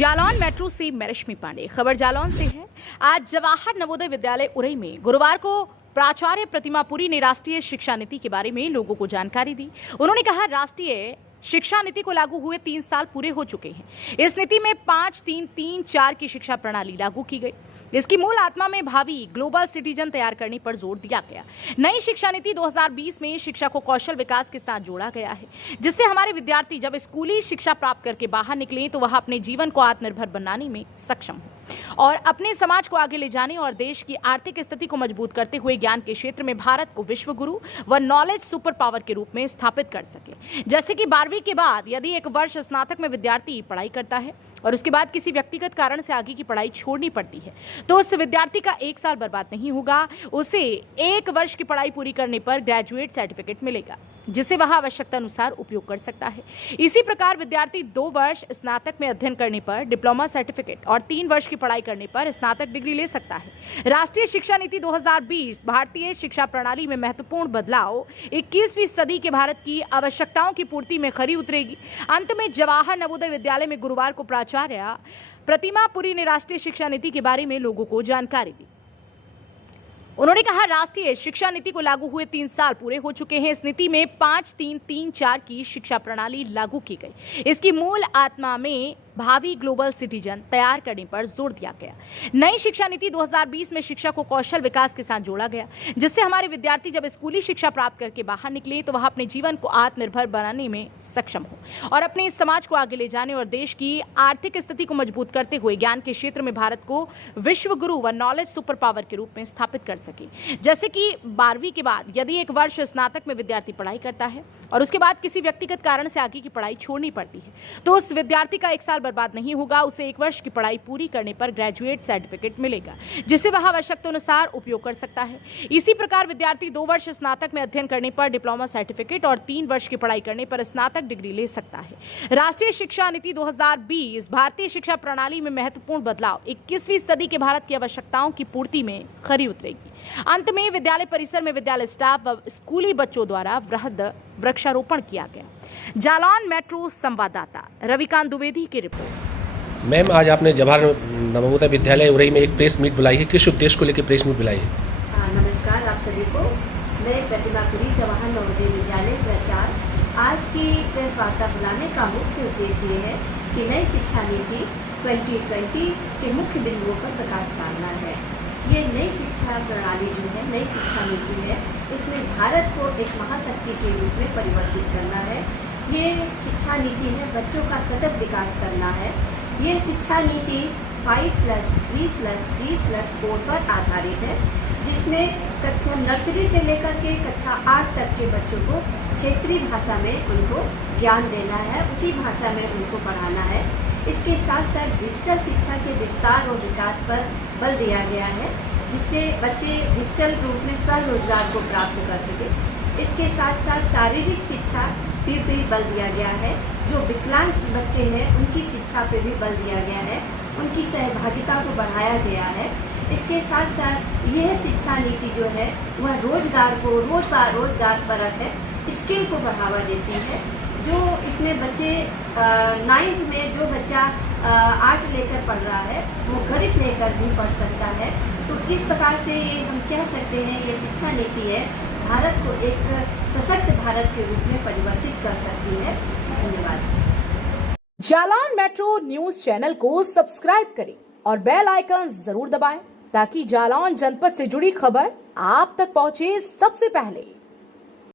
Jalaun metro से मैं रश्मि पांडे। खबर जालौन से है। आज जवाहर नवोदय विद्यालय उरई में गुरुवार को प्राचार्य प्रतिमा पुरी ने राष्ट्रीय शिक्षा नीति के बारे में लोगों को जानकारी दी। उन्होंने कहा, राष्ट्रीय शिक्षा नीति को लागू हुए 3 साल पूरे हो चुके हैं। इस नीति में 5-3-3-4 की शिक्षा प्रणाली लागू की गई। इसकी मूल आत्मा में भावी ग्लोबल सिटीजन तैयार करने पर जोर दिया गया। नई शिक्षा नीति 2020 में शिक्षा को कौशल विकास के साथ जोड़ा गया है, जिससे हमारे विद्यार्थी जब स्कूली शिक्षा प्राप्त करके बाहर निकलें तो वह अपने जीवन को आत्मनिर्भर बनाने में सक्षम हो और अपने समाज को आगे ले जाने और देश की आर्थिक स्थिति को मजबूत करते हुए ज्ञान के क्षेत्र में भारत को विश्व गुरु व नॉलेज सुपर पावर के रूप में स्थापित कर सके। जैसे कि 12वीं के बाद यदि एक वर्ष स्नातक में विद्यार्थी पढ़ाई करता है और उसके बाद किसी व्यक्तिगत कारण से आगे की पढ़ाई छोड़नी पड़ती है, तो उस विद्यार्थी का 1 साल बर्बाद नहीं होगा। उसे 1 वर्ष की पढ़ाई पूरी करने पर ग्रेजुएट सर्टिफिकेट मिलेगा, जिसे वह आवश्यकता अनुसार उपयोग कर सकता है। इसी प्रकार विद्यार्थी 2 वर्ष स्नातक में अध्ययन करने पर डिप्लोमा सर्टिफिकेट और 3 वर्ष की पढ़ाई करने पर स्नातक डिग्री ले सकता है। राष्ट्रीय शिक्षा नीति 2020 भारतीय शिक्षा प्रणाली में महत्वपूर्ण बदलाव 21वीं सदी के भारत की आवश्यकताओं की पूर्ति में खरी उतरेगी। अंत में जवाहर नवोदय विद्यालय में गुरुवार को प्राचार्य प्रतिमा पुरी ने राष्ट्रीय शिक्षा नीति के बारे में लोगों को जानकारी दी। उन्होंने कहा, राष्ट्रीय शिक्षा नीति को लागू हुए 3 साल पूरे हो चुके हैं। इस नीति में 5-3-3-4 की शिक्षा प्रणाली लागू की गई। इसकी मूल आत्मा में भावी ग्लोबल सिटीजन तैयार करने पर जोर दिया गया। नई शिक्षा नीति 2020 में शिक्षा को कौशल विकास के साथ जोड़ा गया, जिससे हमारे विद्यार्थी जब स्कूली शिक्षा प्राप्त करके बाहर निकले तो वह अपने जीवन को आत्मनिर्भर बनाने में सक्षम हो और अपने समाज को आगे ले जाने और देश की आर्थिक स्थिति को मजबूत करते हुए ज्ञान के क्षेत्र में भारत को विश्व गुरु व नॉलेज सुपर पावर के रूप में स्थापित कर सके। जैसे कि 12वीं के बाद यदि एक वर्ष स्नातक में विद्यार्थी पढ़ाई करता है और उसके बाद किसी व्यक्तिगत कारण से आगे की पढ़ाई छोड़नी पड़ती है, तो उस विद्यार्थी का 1 साल बर्बाद नहीं होगा। उसे 1 वर्ष की पढ़ाई पूरी करने पर ग्रेजुएट सर्टिफिकेट मिलेगा, जिसे वह आवश्यकता अनुसार उपयोग कर सकता है। इसी प्रकार विद्यार्थी 2 वर्ष स्नातक में अध्ययन करने पर डिप्लोमा सर्टिफिकेट और 3 वर्ष की पढ़ाई करने पर स्नातक डिग्री ले सकता है। राष्ट्रीय शिक्षा नीति 2020 भारतीय शिक्षा प्रणाली में महत्वपूर्ण बदलाव 21वीं सदी के भारत की आवश्यकताओं की पूर्ति में खरी उतरेगी। अंत में विद्यालय परिसर में विद्यालय स्टाफ व स्कूली बच्चों द्वारा वृहद वृक्षारोपण किया गया। जालौन मेट्रो संवाददाता रविकांत द्विवेदी की रिपोर्ट। मैम, आज आपने जवाहर नवोदय विद्यालय उरई में एक प्रेस मीट बुलाई है, किस उद्देश्य को लेकर प्रेस मीट बुलाई है? नमस्कार आप सभी को। मैं प्रतिमा पुरी जवाहर नवोदय विद्यालय प्राचार्य। आज की प्रेस वार्ता बुलाने का मुख्य उद्देश्य ये है कि नई शिक्षा नीति 2020 के मुख्य बिंदुओं पर प्रकाश डालना है। ये नई शिक्षा प्रणाली जो है, नई शिक्षा नीति है, इसमें भारत को एक महाशक्ति के रूप में परिवर्तित करना है। ये शिक्षा नीति है बच्चों का सतत विकास करना है। ये शिक्षा नीति 5+3+3+4 पर आधारित है, जिसमें कक्षा नर्सरी से लेकर के कक्षा 8 तक के बच्चों को क्षेत्रीय भाषा में उनको ज्ञान देना है, उसी भाषा में उनको पढ़ाना है। इसके साथ साथ डिजिटल शिक्षा के विस्तार और विकास पर बल दिया गया है, जिससे बच्चे डिजिटल रूप में स्वरोजगार को प्राप्त कर सके। इसके साथ साथ शारीरिक शिक्षा पे भी बल दिया गया है। जो विकलांग बच्चे हैं उनकी शिक्षा पे भी बल दिया गया है, उनकी सहभागिता को बढ़ाया गया है। इसके साथ साथ यह शिक्षा नीति जो है वह रोजगार को रोजगार परक है, स्किल को बढ़ावा देती है। जो इसमें बच्चे 9th में जो बच्चा आर्ट लेकर पढ़ रहा है वो गणित लेकर भी पढ़ सकता है। तो इस प्रकार से हम कह सकते हैं ये शिक्षा नीति है भारत को एक सशक्त भारत के रूप में परिवर्तित कर सकती है। धन्यवाद। जालौन मेट्रो न्यूज चैनल को सब्सक्राइब करें और बेल आइकन जरूर दबाएं, ताकि जालौन जनपद से जुड़ी खबर आप तक पहुंचे सबसे पहले।